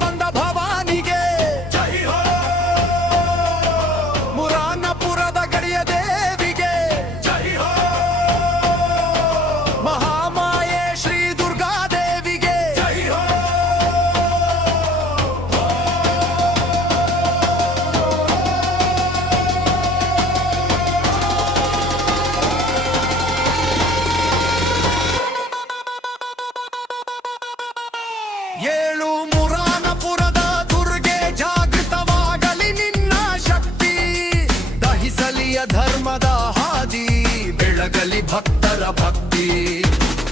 ಬಂದ ಭವಾನಿಗೆ ಜೈ ಹೋ, ಮುರಾನಪುರದ ಗಡಿಯ ದೇವಿಗೆ ಜೈ ಹೋ, ಮಹಾಮಾಯೆ ಶ್ರೀ ದುರ್ಗಾ ದೇವಿಗೆ ಜೈ ಹೋ. ಏಳು ಮುರಾನಪುರದ ದುರ್ಗೆ ಜಾಗೃತವಾಗಲಿ ನಿನ್ನ ಶಕ್ತಿ, ದಹಿಸಲಿಯ ಧರ್ಮದ ಹಾದಿ ಬೆಳಗಲಿ ಭಕ್ತರ ಭಕ್ತಿ,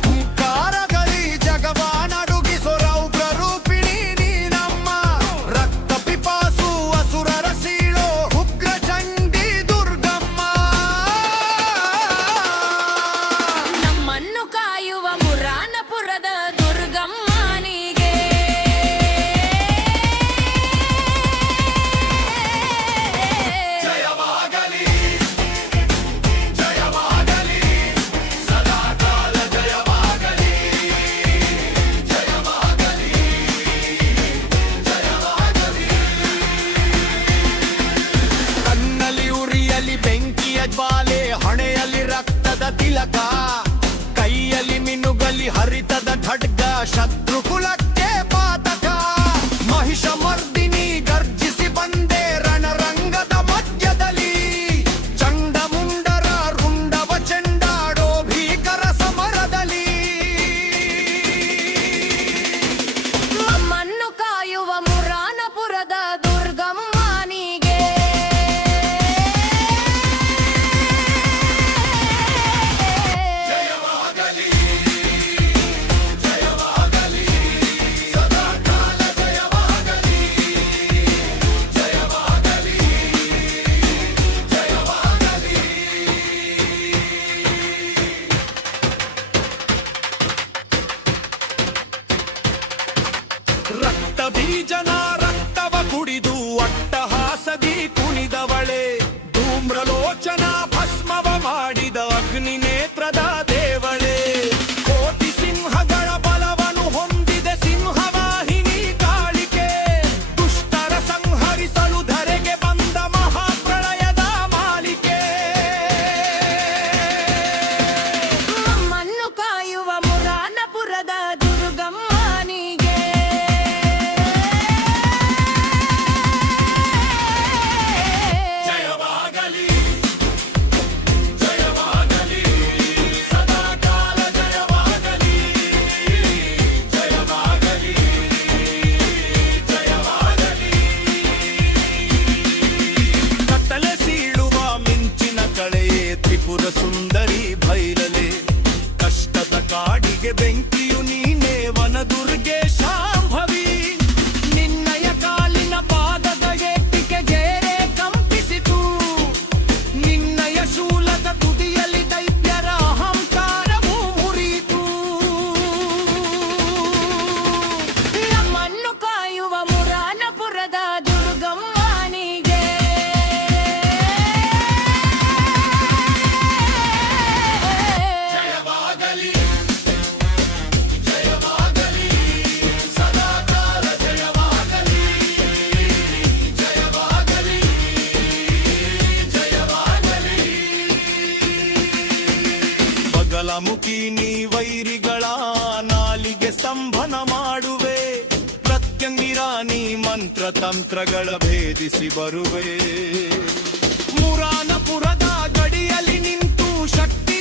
ಹುಂಕಾರಗಲಿ ಜಗವ ನಡುಗಿಸೋ ರೌದ್ರ ರೂಪಿಣಿ ನೀನಮ್ಮ, ರಕ್ತ ಪಿಪಾಸು ಅಸುರರ ಸೀಳೋ ಉಗ್ರ ಚಂಡಿ ದುರ್ಗಮ್ಮ. ನಮ್ಮನ್ನು ಕಾಯುವ ಮುರಾನಪುರದ ದುರ್ಗಮ್ಮ ಬೆಂಕಿಯ ಜ್ವಾಲೆ, ಹಣೆಯಲ್ಲಿ ರಕ್ತದ ತಿಲಕ, ಕೈಯಲ್ಲಿ ಮಿನುಗಲಿ ಹರಿತದ ಖಡ್ಗ, ಶತ್ರು ಕುಲಕ್ಕೆ ಪಾತಕ. ಮಹಿಷ ಮರ್ದಿನಿ ಗರ್ಜಿಸಿ ಬಂದೆ ರಣರಂಗದ ಮಧ್ಯದಲ್ಲಿ, ಚಂಡಮುಂಡರ ರುಂಡವ ಚೆಂಡಾಡೋ ಭೀಕರ ಸಮರದಲ್ಲಿ. ನಮ್ಮನ್ನು ಕಾಯುವ ಮುರಾನಪುರದ ದುರ್ಗಮ್ಮ ರಕ್ತ ಬೀಜನ ರಕ್ತವ ಕುಡಿದು ಅಟ್ಟಹಾಸದಿ ಕುಣಿದವಳೆ, ಧೂಮ್ರಲೋಚನ ಭಸ್ಮವ ಮಾಡಿದ ಅಗ್ನಿ ನೇತ್ರದ ದೇವಳೆ, ಕೋಟಿ ಸಿಂಹಗಳ ಬಲವನ್ನು ಹೊಂದಿದೆ ಸಿಂಹವಾಹಿನಿ ಕಾಳಿಕೆ, ದುಷ್ಟರ ಸಂಹರಿಸಲು ಧರೆಗೆ ಬಂದ ಮಹಾಪ್ರಳಯದ ಮಾಲಿಕೆ. ನಮ್ಮನ್ನು ಕಾಯುವ ಮುರಾನಪುರದ ದುರ್ಗಮ್ಮ ತ್ರಿಪುರ ಸುಂದರಿ ಭೈರಲೆ, ಕಷ್ಟದ ಕಾಡಿಗೆ ಬೆಂಕಿಯು ನೀನೇ ವನದುರ್ಗೆ ಶಾಂಭವಿ, ನಿನ್ನಯ ಕಾಲಿನ ಪಾದದ ಏಟಿಗೆ ಜೇರೆ ಕಂಪಿಸಿತು, ನಿನ್ನಯ ಶೂಲದ ತುದಿಯಲ್ಲಿ ದೈತ್ಯರ ಅಹಂಕಾರವು ಮುರಿಯಿತು. ನಮ್ಮನ್ನು ಕಾಯುವ ಮುರಾನಪುರದ ದುರ್ಗಮ್ಮ ಮುಖಿ ನೀ ವೈರಿಗಳ ನಾಲಿಗೆ ಸ್ತಂಭನ ಮಾಡುವೆ, ಪ್ರತ್ಯಂಗಿರ ನೀ ಮಂತ್ರ ತಂತ್ರಗಳ ಭೇದಿಸಿ ಬರುವೆ, ಮುರಾನಪುರದ ಗಡಿಯಲ್ಲಿ ನಿಂತು ಶಕ್ತಿ